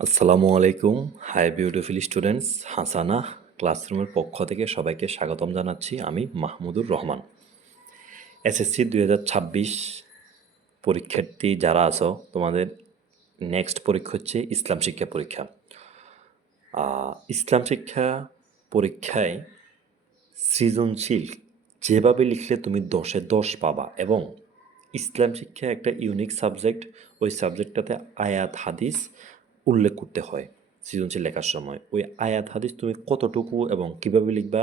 আসসালামু আলাইকুম। Hi beautiful students, হাসানা ক্লাসরুমের পক্ষ থেকে সবাইকে স্বাগতম জানাচ্ছি। আমি মাহমুদুর রহমান। এসএসসি 2026 পরীক্ষার্থী যারা আছো, তোমাদের নেক্সট পরীক্ষা হচ্ছে ইসলাম শিক্ষা পরীক্ষা। ইসলাম শিক্ষা পরীক্ষায় সৃজনশীল যেভাবে লিখলে তুমি 10-এ 10 পাবা, এবং ইসলাম শিক্ষা একটা ইউনিক সাবজেক্ট। ওই সাবজেক্টটাতে আয়াত হাদিস উল্লেখ করতে হয় সৃজনশীল লেখার সময়। ওই আয়াত হাদিস তুমি কতটুকু এবং কিভাবে লিখবা,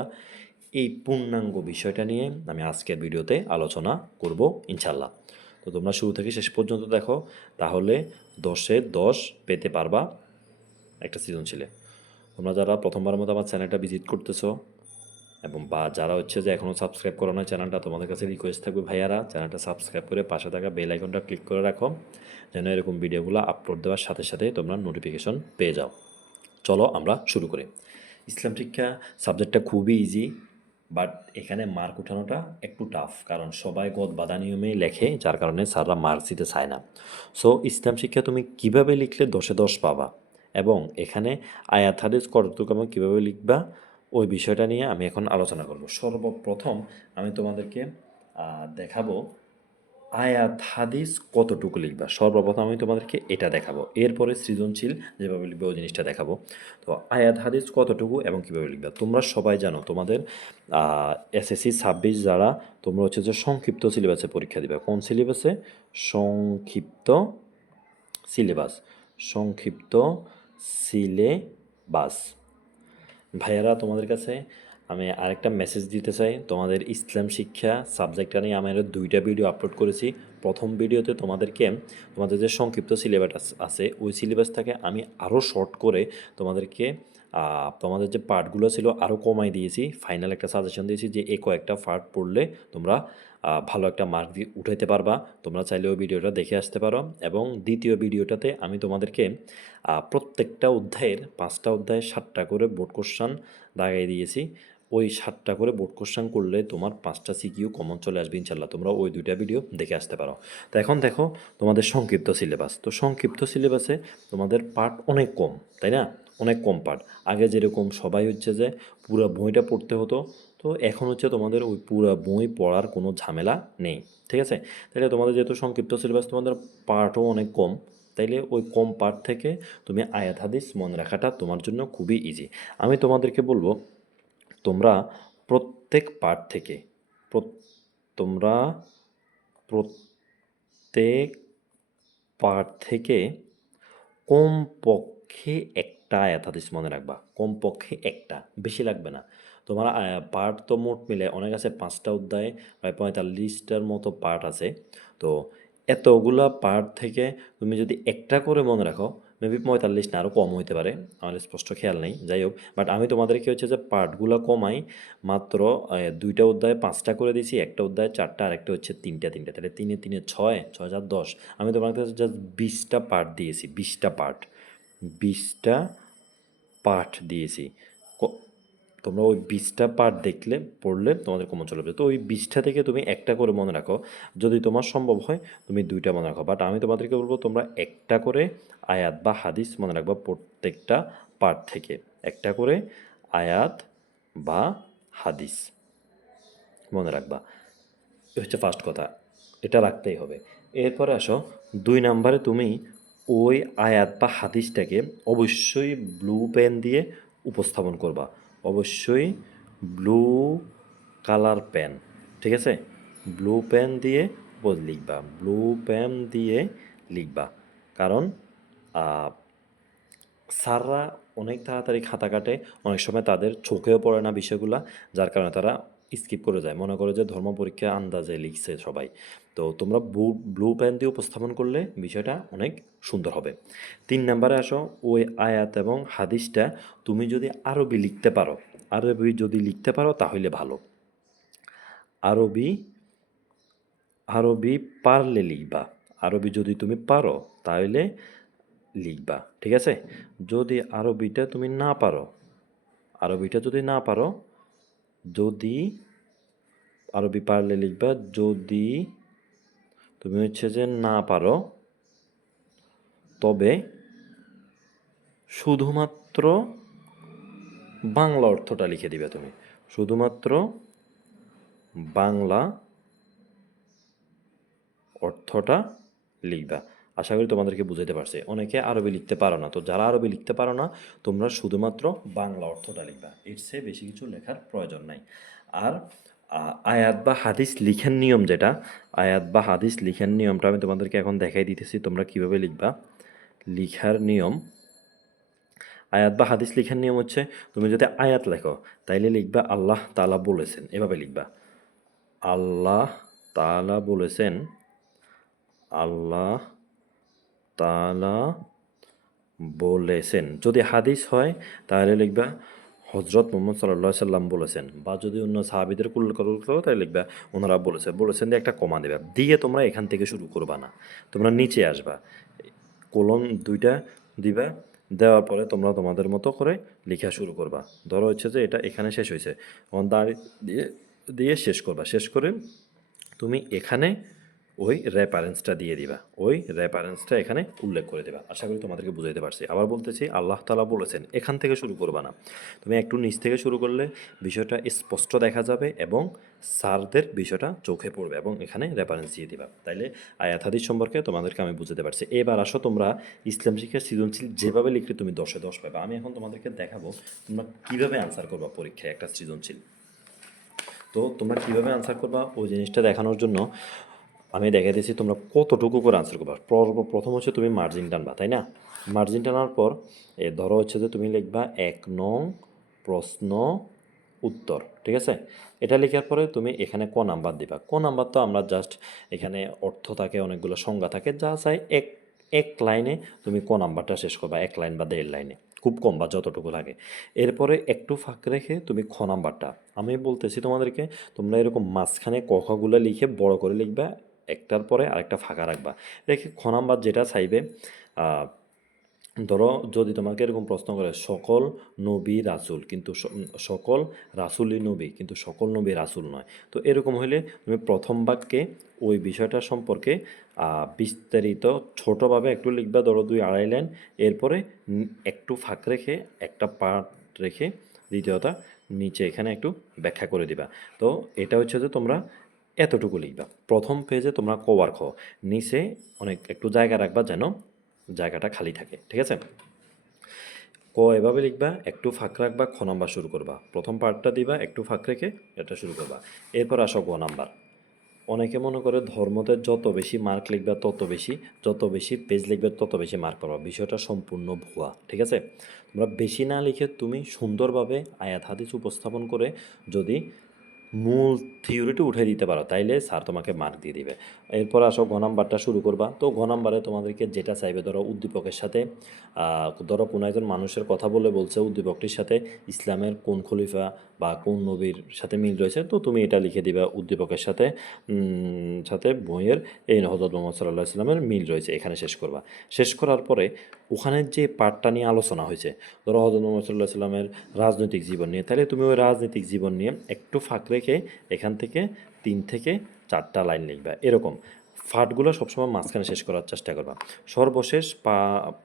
এই পূর্ণাঙ্গ বিষয়টা নিয়ে আমি আজকের ভিডিওতে আলোচনা করব ইনশাল্লাহ। তো তোমরা শুরু থেকে শেষ পর্যন্ত দেখো, তাহলে 10-এ 10 পেতে পারবা একটা সৃজনশীলে। তোমরা যারা প্রথমবারের মতো আমার চ্যানেলটা ভিজিট করতেছো এবং যারা হচ্ছে যে এখনও সাবস্ক্রাইব করো না চ্যানেলটা, তোমাদের কাছে রিকোয়েস্ট থাকবে ভাইয়ারা চ্যানেলটা সাবস্ক্রাইব করে পাশে থাকা বেল আইকনটা ক্লিক করে রাখো, যেন এরকম ভিডিওগুলো আপলোড দেওয়ার সাথে সাথে তোমরা নোটিফিকেশন পেয়ে যাও। চলো আমরা শুরু করি। ইসলাম শিক্ষা সাবজেক্টটা খুবই ইজি, বাট এখানে মার্ক উঠানোটা একটু টাফ, কারণ সবাই গদ বাঁধা নিয়মেই লেখে, যার কারণে স্যাররা মার্কস দিতে চায় না। সো ইসলাম শিক্ষা তুমি কিভাবে লিখলে 10-এ 10 পাবা, এবং এখানে আয়াত হাদিস কতটুকু এবং কীভাবে লিখবা, ওই বিষয়টা নিয়ে আমি এখন আলোচনা করব। সর্বপ্রথম আমি তোমাদেরকে দেখাবো আয়াত হাদিস কতটুকু লিখবা। সর্বপ্রথম আমি তোমাদেরকে এটা দেখাবো, এরপরে সৃজনশীল যেভাবে লিখবে ওই জিনিসটা দেখাবো। তো আয়াত হাদিস কতটুকু এবং কীভাবে লিখবা, তোমরা সবাই জানো তোমাদের এসএসসি 26 যারা, তোমরা হচ্ছে যে সংক্ষিপ্ত সিলেবাসে পরীক্ষা দিবে। কোন সিলেবাসে? সংক্ষিপ্ত সিলেবাস। সংক্ষিপ্ত সিলেবাস। ভাইয়ারা, তোমাদের কাছে আমি আরেকটা মেসেজ দিতে চাই। তোমাদের ইসলাম শিক্ষা সাবজেক্টটা নিয়ে আমি আরও 2টা ভিডিও আপলোড করেছি। প্রথম ভিডিওতে তোমাদের যে সংক্ষিপ্ত সিলেবাস আছে, ওই সিলেবাসটাকে আমি আরও শর্ট করে তোমাদেরকে তোমাদের যে পার্টগুলো ছিল আরও কমাই দিয়েছি। ফাইনাল একটা সাজেশন দিয়েছি যে এই কয়েকটা পার্ট পড়লে তোমরা ভালো একটা মার্ক দিয়ে উঠাইতে পারবা। তোমরা চাইলে ওই ভিডিওটা দেখে আসতে পারো। এবং দ্বিতীয় ভিডিওটাতে আমি তোমাদেরকে প্রত্যেকটা অধ্যায়ের 5টা অধ্যায়ে 7টা করে বোর্ড কোশ্চান দাগাই দিয়েছি। ওই 7টা করে বোর্ড কোশ্চান করলে তোমার 5টা সিকিউ কমন চলে আসবে ইনশাল্লাহ। তোমরা ওই 2টা ভিডিও দেখে আসতে পারো। তো এখন দেখো তোমাদের সংক্ষিপ্ত সিলেবাস। তো সংক্ষিপ্ত সিলেবাসে তোমাদের পার্ট অনেক কম, তাই না? অনেক কম পার্ট। আগে যেরকম সবাই হচ্ছে যে পুরো বইটা পড়তে হতো, তো এখন হচ্ছে তোমাদের ওই পুরো বই পড়ার কোনো ঝামেলা নেই। ঠিক আছে? তাহলে তোমাদের যেহেতু সংক্ষিপ্ত সিলেবাস, তোমাদের পার্টও অনেক কম, তাইলে ওই কম পার্ট থেকে তুমি আয়াত হাদিস মনে রাখাটা তোমার জন্য খুবই ইজি। আমি তোমাদেরকে বলবো, তোমরা প্রত্যেক পার্ট থেকে তোমরা প্রত্যেক পার্ট থেকে কমপক্ষে একটা আয়াত হাদিস মনে রাখবা। কমপক্ষে একটা, বেশি লাগবে না। তোমার পার্ট তো মোট মিলে অনেক আছে, 5টা অধ্যায়ে প্রায় 45টার মতো পার্ট আছে। তো এতগুলা পার্ট থেকে তুমি যদি একটা করে মনে রাখো, মেবি 45 না, আরও কম হইতে পারে, আমার স্পষ্ট খেয়াল নেই, যাই হোক। বাট আমি তোমাদেরকে হচ্ছে যে পার্টগুলো কমাই, মাত্র 2টা অধ্যায়ে 5টা করে দিয়েছি, একটা অধ্যায়ে 4টা, আর একটা হচ্ছে 3টা। তাহলে 3 3 6, 6 4 10। আমি তোমার কাছে জাস্ট 20টা পার্ট দিয়েছি, 20টা পার্ট দিয়েছি। তোমরা ওই 20টা পার্ট দেখলে পড়লে তোমাদের কমন চলে যাবে। তো ওই 20টা থেকে তুমি একটা করে মনে রাখো, যদি তোমার সম্ভব হয় তুমি 2টা মনে রাখো। বাট আমি তোমাদেরকে বলবো তোমরা একটা করে আয়াত বা হাদিস মনে রাখবা প্রত্যেকটা পার্ট থেকে। একটা করে আয়াত বা হাদিস মনে রাখবা, এ হচ্ছে ফার্স্ট কথা, এটা রাখতেই হবে। এরপরে আসো 2 নাম্বারে, তুমি ওই আয়াত বা হাদিসটাকে অবশ্যই ব্লু পেন দিয়ে উপস্থাপন করবা। অবশ্যই ব্লু কালার পেন, ঠিক আছে? ব্লু পেন দিয়ে লিখবা, ব্লু পেন দিয়ে লিখবা। কারণ স্যাররা অনেক তাড়াতাড়ি খাতা কাটে, অনেক সময় তাদের চোখেও পড়ে না বিষয়গুলো, যার কারণে তারা স্কিপ করে যায়, মনে করে যে ধর্ম পরীক্ষা আন্দাজে লিখছে সবাই। তো তোমরা ব্লু পেন দিয়ে উপস্থাপন করলে বিষয়টা অনেক সুন্দর হবে। 3 নাম্বারে আসো, ওই আয়াত এবং হাদিসটা তুমি যদি আরবি লিখতে পারো, তাহলে ভালো। আরবি পারলে লিখবা। আরবি যদি তুমি পারো তাহলে লিখবা, ঠিক আছে? যদি আরবিটা তুমি না পারো, যদি আরবি পারলে লিখবা, যদি তুমি হচ্ছে যে না পারো, তবে শুধুমাত্র বাংলা অর্থটা লিখে দিবে তুমি, শুধুমাত্র বাংলা অর্থটা লিখবা। আশা করি তোমাদেরকে বুঝাতে পারছি। অনেকে আরবি লিখতে পারো না, তো যারা আরবি লিখতে পারো না তোমরা শুধুমাত্র বাংলা অর্থটা লিখবা, এর চেয়ে বেশি কিছু লেখার প্রয়োজন নাই। আর আয়াত বা হাদিস লিখার নিয়ম যেটা, আয়াত বা হাদিস লিখার নিয়মটা আমি তোমাদেরকে এখন দেখাই দিতেছি তোমরা কিভাবে লিখবা। লিখার নিয়ম, আয়াত বা হাদিস লিখার নিয়ম হচ্ছে, তুমি যদি আয়াত লেখো তাইলে লিখবা আল্লাহ তাআলা বলেছেন, এভাবে লিখবা আল্লাহ তাআলা বলেছেন, আল্লাহ তাআলা বলেছেন। যদি হাদিস হয় তাহলে লিখবা হজরত মুহাম্মদ সাল্লাল্লাহু আলাইহি সাল্লাম বলেছেন, বা যদি অন্য সাহাবীদের উল্লেখ করো তাহলে লিখবা ওনারা বলেছেন, বলেছেন দিয়ে একটা কমা দেবে, দিয়ে তোমরা এখান থেকে শুরু করবা না, তোমরা নিচে আসবা, কোলন দুইটা দিবা, দেওয়ার পরে তোমরা তোমাদের মতো করে লেখা শুরু করবা। ধরো হচ্ছে যে এটা এখানে শেষ হয়েছে, তখন দাঁড়িয়ে দিয়ে দিয়ে শেষ করবা, শেষ করে তুমি এখানে ওই রেফারেন্সটা দিয়ে দিবা, ওই রেফারেন্সটা এখানে উল্লেখ করে দেবা। আশা করি তোমাদেরকে বুঝাইতে পারছি। আবার বলতেছি, আল্লাহ তাআলা বলেছেন, এখান থেকে শুরু করবা না, তুমি একটু নিচ থেকে শুরু করলে বিষয়টা স্পষ্ট দেখা যাবে এবং স্যারদের বিষয়টা চোখে পড়বে, এবং এখানে রেফারেন্স দিয়ে দিবা। তাইলে আয়াত হাদিস সম্পর্কে তোমাদেরকে আমি বুঝাতে পারছি। এবার আসো তোমরা ইসলাম শিক্ষার সৃজনশীল যেভাবে লিখলে তুমি 10-এ 10 পাবে, আমি এখন তোমাদেরকে দেখাবো তোমরা কীভাবে আনসার করবা পরীক্ষায় একটা সৃজনশীল। তো তোমরা কীভাবে আনসার করবা ওই জিনিসটা দেখানোর জন্য আমি দেখাই দিচ্ছি তোমরা কতটুকু করে আনসার করবা। প্রথম হচ্ছে তুমি মার্জিন টানবা, তাই না? মার্জিন টানার পর ধরো হচ্ছে যে তুমি লিখবা 1 নং প্রশ্ন উত্তর, ঠিক আছে? এটা লেখার পরে তুমি এখানে ক নাম্বার দিবা। ক নাম্বার তো আমরা জাস্ট এখানে অর্থ থাকে, অনেকগুলো সংজ্ঞা থাকে, যা চাই এক এক লাইনে তুমি ক নাম্বারটা শেষ করবা, 1 লাইন বা 1.5 লাইনে, খুব কম বা যতটুকু লাগে। এরপরে একটু ফাঁক রেখে তুমি খ নাম্বারটা, আমি বলতেছি তোমাদেরকে, তোমরা এরকম মাঝখানে ক খগুলো লিখে বড় করে লিখবা, একটার পরে আরেকটা ফাঁকা রাখবা, রেখে খ নাম্বার যেটা চাইবে, ধরো যদি তোমাকে এরকম প্রশ্ন করে সকল নবী রাসূল, কিন্তু সকল রাসূলই নবী কিন্তু সকল নবী রাসূল নয়, তো এরকম হলে তুমি প্রথম বাক্যে ওই বিষয়টা সম্পর্কে বিস্তারিত ছোটোভাবে একটু লিখবা, ধরো 2-2.5 লাইন। এরপরে একটু ফাঁক রেখে একটা পার্ট রেখে দ্বিতীয়টা নিচে এখানে একটু ব্যাখ্যা করে দিবা। তো এটা হচ্ছে যে তোমরা এতটুকু লিখবা। প্রথম পেজে তোমরা কভার খ, নিচে অনেক একটু জায়গা রাখবা যেন জায়গাটা খালি থাকে, ঠিক আছে? ক এভাবে লিখবা, একটু ফাঁক রাখবা, খ নাম্বার শুরু করবা, প্রথম পার্টটা দিবা, একটু ফাঁক রেখে এটা শুরু করবা। এরপর আসো গ নাম্বার। অনেকে মনে করে ধর্মতে যত বেশি মার্ক লিখবা তত বেশি, যত বেশি পেজ লিখবে তত বেশি মার্ক পাবা, বিষয়টা সম্পূর্ণ ভুয়া, ঠিক আছে? তোমরা বেশি না লিখে তুমি সুন্দরভাবে আয়াত হাদিস উপস্থাপন করে যদি মূল থিওরিটি উঠে দিতে পারো তাইলে স্যার তোমাকে মার্ক দিয়ে দিবে। এরপর আসো গ নাম্বারটা শুরু করবা। তো গ নাম্বারে তোমাদেরকে যেটা চাইবে, ধরো উদ্দীপকের সাথে ধরো কোনো একজন মানুষের কথা বলছে, উদ্দীপকটির সাথে ইসলামের কোন খলিফা বা কোন নবীর সাথে মিল রয়েছে, তো তুমি এটা লিখে দিবা উদ্দীপকের সাথে সাথে বইয়ের এই হযরত মুহাম্মদ সাল্লাল্লাহু আলাইহি ওয়াসাল্লামের মিল রয়েছে, এখানে শেষ করবা। শেষ করার পরে ওখানের যে পার্টটা নিয়ে আলোচনা হয়েছে, ধরো হযরত মুহাম্মদ সাল্লাল্লাহু আলাইহি ওয়াসাল্লামের রাজনৈতিক জীবন নিয়ে, তাহলে তুমি ওই রাজনৈতিক জীবন নিয়ে একটু ফাঁক রেখে এখান থেকে 3 থেকে 4টা লাইন লিখবা। এরকম পার্টগুলো সবসময় মাঝখানে শেষ করার চেষ্টা করবা। সর্বশেষ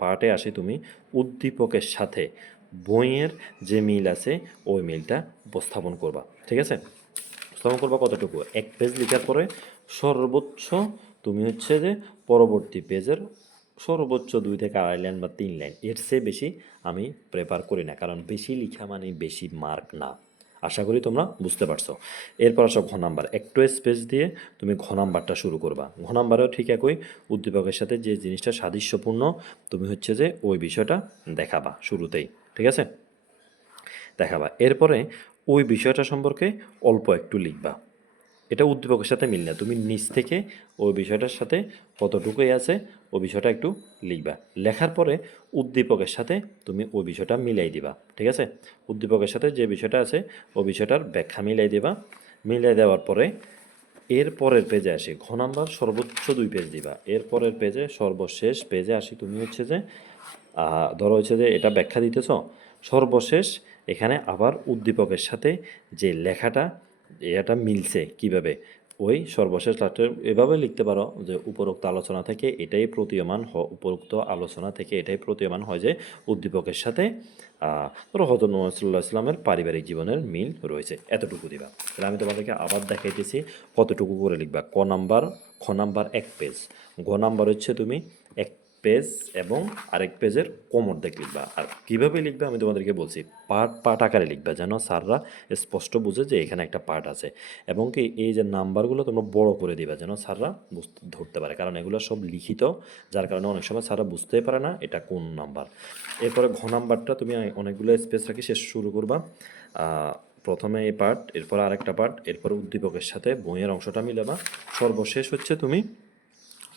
পার্টে আসি তুমি উদ্দীপকের সাথে বইয়ের যে মিল আছে ওই মিলটা উপস্থাপন করবা, ঠিক আছে? উপস্থাপন করবা কতটুকু? 1 পেজ লেখার পরে সর্বোচ্চ তুমি হচ্ছে যে পরবর্তী পেজের সর্বোচ্চ 2 থেকে 2.5 লাইন বা 3 লাইন, এর চেয়ে বেশি আমি প্রেফার করি না, কারণ বেশি লিখা মানে বেশি মার্ক না। আশা করি তোমরা বুঝতে পারছো। এরপর আসো ঘ নাম্বার, একটু স্পেস দিয়ে তুমি ঘ নাম্বারটা শুরু করবা। ঘ নাম্বারেও ঠিক একই, উদ্দীপকের সাথে যে জিনিসটা সাদৃশ্যপূর্ণ তুমি হচ্ছে যে ওই বিষয়টা দেখাবা শুরুতেই, ঠিক আছে? দেখাবা। এরপরে ওই বিষয়টা সম্পর্কে অল্প একটু লিখবা, এটা উদ্দীপকের সাথে মিল না, তুমি নিচ থেকে ওই বিষয়টার সাথে কতটুকুই আছে ওই বিষয়টা একটু লিখবা। লেখার পরে উদ্দীপকের সাথে তুমি ওই বিষয়টা মিলাই দিবা, ঠিক আছে? উদ্দীপকের সাথে যে বিষয়টা আছে ওই বিষয়টার ব্যাখ্যা মিলাই দিবা। মিলাই দেওয়ার পরে এর পরের পেজে আসি, ঘ নাম্বার সর্বোচ্চ 2 পেজ দিবা। এর পরের পেজে সর্বশেষ পেজে আসি, তুমি হচ্ছে যে ধরো হচ্ছে যে এটা ব্যাখ্যা দিতেছ, সর্বশেষ এখানে আবার উদ্দীপকের সাথে যে লেখাটা এটা মিলছে কিভাবে, ওই সর্বশেষ লাস্টের এভাবে লিখতে পারো যে উপরোক্ত আলোচনা থেকে এটাই প্রতীয়মান উপরোক্ত আলোচনা থেকে এটাই প্রতীয়মান হয় যে উদ্দীপকের সাথে ধরো হযরত মুহাম্মদ সাল্লাল্লাহু আলাইহি ওয়াসাল্লামের পারিবারিক জীবনের মিল রয়েছে, এতটুকু দিবা। তাহলে আমি তোমাদেরকে আবার দেখাইতেছি কতটুকু করে লিখবা। খ নাম্বার 1 পেজ, গ নাম্বার হচ্ছে তুমি 1 পেজ এবং আরেক পেজের কোমর লিখবা। আর কীভাবে লিখবে আমি তোমাদেরকে বলছি, পার্ট আকারে লিখবা যেন স্যাররা স্পষ্ট বুঝে যে এখানে একটা পার্ট আছে, এবং কি এই যে নাম্বারগুলো তোমরা বড় করে দিবা যেন স্যাররা ধরতে পারে, কারণ এগুলো সব লিখিত, যার কারণে অনেক সময় স্যাররা বুঝতেই পারে না এটা কোন নাম্বার। এরপরে ঘ নাম্বারটা তুমি অনেকগুলো স্পেস রাখি শেষ শুরু করবা। প্রথমে এই পার্ট, এরপর আরেকটা পার্ট, এরপর উদ্দীপকের সাথে বইয়ের অংশটা মিলাবা, সর্বশেষ হচ্ছে তুমি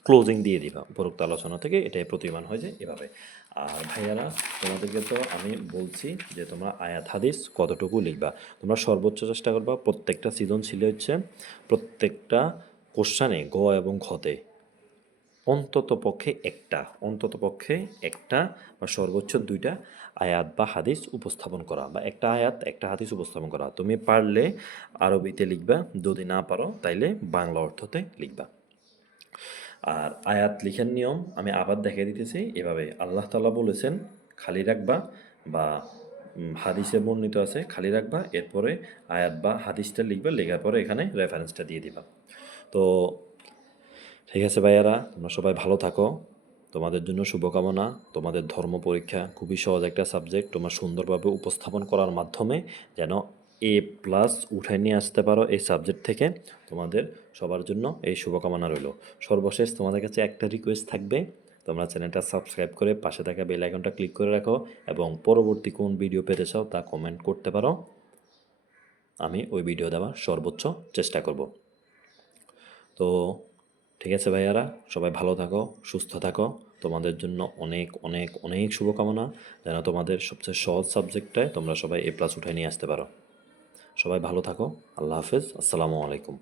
ক্লোজিং দিয়ে দিবা। উপরোক্ত আলোচনা থেকে এটাই প্রতীয়মান হয় যে এভাবে। আর ভাইয়ারা, তোমাদেরকে তো আমি বলছি যে তোমরা আয়াত হাদিস কতটুকু লিখবা, তোমরা সর্বোচ্চ চেষ্টা করবা প্রত্যেকটা সৃজনশীলে হচ্ছে প্রত্যেকটা কোশ্চানে গ এবং ঘতে অন্তত পক্ষে একটা বা সর্বোচ্চ 2টা আয়াত বা হাদিস উপস্থাপন করা, বা একটা আয়াত একটা হাদিস উপস্থাপন করা। তুমি পারলে আরবিতে লিখবা, যদি না পারো তাইলে বাংলা অর্থতে লিখবা। আর আয়াত লিখার নিয়ম আমি আবার দেখিয়ে দিতেছি এভাবে। আল্লাহ তাআলা বলেছেন খালি রাখবা, বা হাদিসে বর্ণিত আছে খালি রাখবা, এরপরে আয়াত বা হাদিসটা লিখবা, লেখার পরে এখানে রেফারেন্সটা দিয়ে দিবা। তো ঠিক আছে ভাইয়ারা, তোমরা সবাই ভালো থাকো, তোমাদের জন্য শুভকামনা। তোমাদের ধর্ম পরীক্ষা খুবই সহজ একটা সাবজেক্ট, তোমরা সুন্দরভাবে উপস্থাপন করার মাধ্যমে যেন A+ উঠায় নিয়ে আসতে পারো এই সাবজেক্ট থেকে, তোমাদের সবার জন্য এই শুভকামনা রইল। সর্বশেষ তোমাদের কাছে একটা রিকোয়েস্ট থাকবে, তোমরা চ্যানেলটা সাবস্ক্রাইব করে পাশে থাকা বেল আইকনটা ক্লিক করে রাখো, এবং পরবর্তী কোন ভিডিও পেতে চাও তা কমেন্ট করতে পারো, আমি ওই ভিডিও দেওয়ার সর্বোচ্চ চেষ্টা করব। তো ঠিক আছে ভাইয়ারা, সবাই ভালো থাকো, সুস্থ থাকো, তোমাদের জন্য অনেক অনেক অনেক শুভকামনা, যেন তোমাদের সবচেয়ে সহজ সাবজেক্টটায় তোমরা সবাই A+ উঠায় নিয়ে আসতে পারো। সবাই ভালো থাকো, আল্লাহ হাফেজ, আসসালামু আলাইকুম।